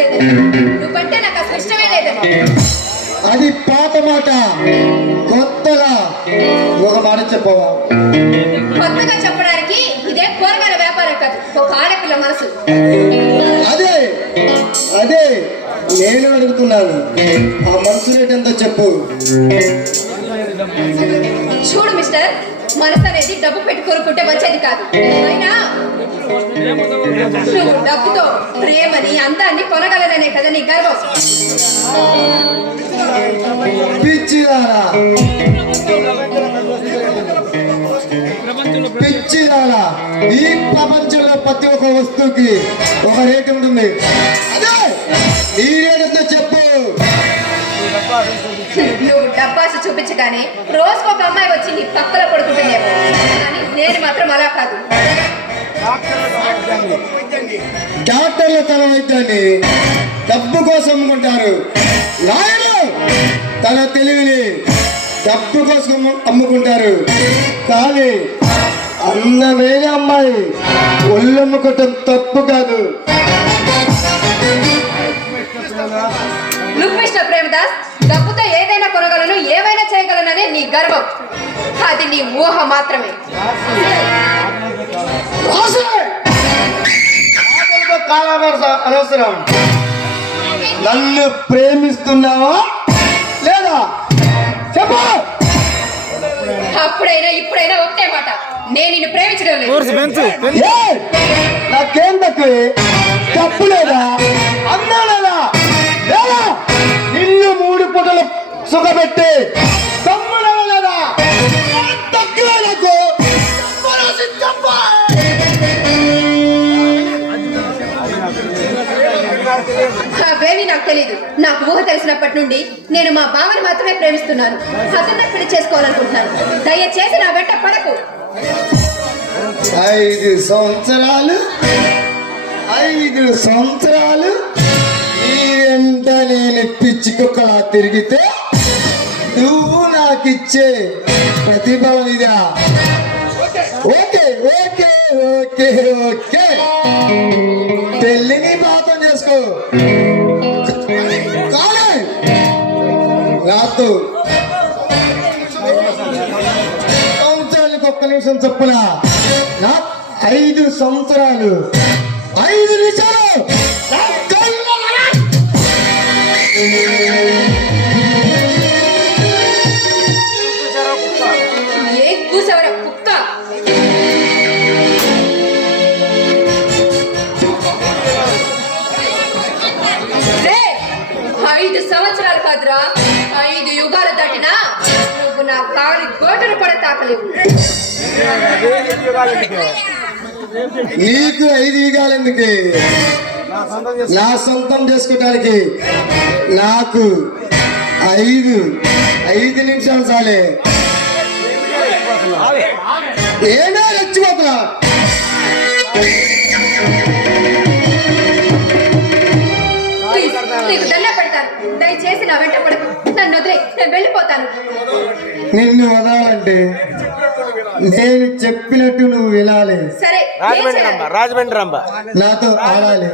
లేదని, నువ్వంటే నాకు అసలు ఇష్టమే లేదని. అది పాత మాట. కొత్తగా ఒక మాట చెప్పవా? కొత్తగా చెప్పడానికి ఇదే కూరగాయల వ్యాపారం కాదు, ఒక ఆడపిల్ల మనసు. అదే అదే నేను అడుగుతున్నాను. ఆ మనసు రేట్ ఎంతో చెప్పు. చూడు మిస్టర్, మనసు అనేది డబ్బు పెట్టి కొనుక్కుంటే మంచిది కాదు. అయినా నువ్వు డబ్బుతో ప్రేమని అందాన్ని కొనగలననే కదా నీ గర్వం. పిచ్చిదానా పిచ్చిదానా, ఈ ప్రపంచంలో ప్రతి ఒక్క వస్తువుకి ఒక రేటు ఉంటుంది. అదే ఈ రేట్ ఎంతో చెప్పు. నువ్వు డబ్బాసు చూపించగానే రోజుకు ఒక అమ్మాయి వచ్చి నీ పక్కన పడుకుంటుందేమో, కానీ నేను మాత్రం అలా కాదు. డాక్టర్ల తన వైద్యాన్ని డబ్బు కోసం అమ్ముకుంటారు. లాయరు తన తెలివిని డబ్బు కోసం అమ్ముకుంటారు. కానీ అందమైన అమ్మాయి ఒళ్ళమ్ముకోవటం తప్పు కాదు. లుక్ మిస్టర్ ప్రేమదాస్, డబ్బుతో ఏదైనా కొనగలను, ఏమైనా చేయగలననే నీ గర్వం. అది నీ ఊహ మాత్రమే. అనవసరం. నన్ను ప్రేమిస్తున్నావా లేదా చెప్పు. అప్పుడైనా ఇప్పుడైనా ఒకటే మాట, నేను నిన్ను ప్రేమించడం లేదు. నాకేం తక్కువ? తప్పు లేదా? అన్నా లేదా? లేదా నిన్ను 3 పూటలు సుఖపెట్టి తమ్ముడా లేదా? తక్కువ నాకు అవేమీ నాకు తెలీదు. నాకు ఊహ తెలిసినప్పటి నుండి నేను మా బావని మాత్రమే ప్రేమిస్తున్నాను. అతన్ని పెళ్లి చేసుకోవాలనుకుంటున్నాను. దయచేసి నా వెంట పడకు. 5 సంవత్సరాలు ఈ వెంట నేను పిచ్చి కుక్కలా తిరిగితే నువ్వు నాకిచ్చే ప్రతిఫలం ఇదా? ఓకే ఓకే ఓకే ఓకే, పెళ్ళిని పాపం చేసుకో. కానీ నాతో సంవత్సరానికి 1 నిమిషం చొప్పున నా 5 సంవత్సరాలు 5 నిమిషాలు ఏ కూసవర కుక్క. రే, 5 సంవత్సరాలు కాదురా, 5 యుగాలు దాటినా నువ్వు నా కాలి గోటను కూడా తాకలేవు. నీకు 5 యుగాలు ఎందుకు? నా సొంతం చేసుకోవడానికి నాకు 5 నిమిషాలు చాలే. ఏనా రెచ్చిపోతున్నా? నీకు దండ పెడతాను, దయచేసి నా వెంట పడకు. నన్ను వదిలే, నేను వెళ్ళిపోతాను. నిన్ను వదలాలంటే నేను చెప్పినట్టు నువ్వు వినాలి. సరే, రాజమండ్రి రంబ నాతో ఆడాలి.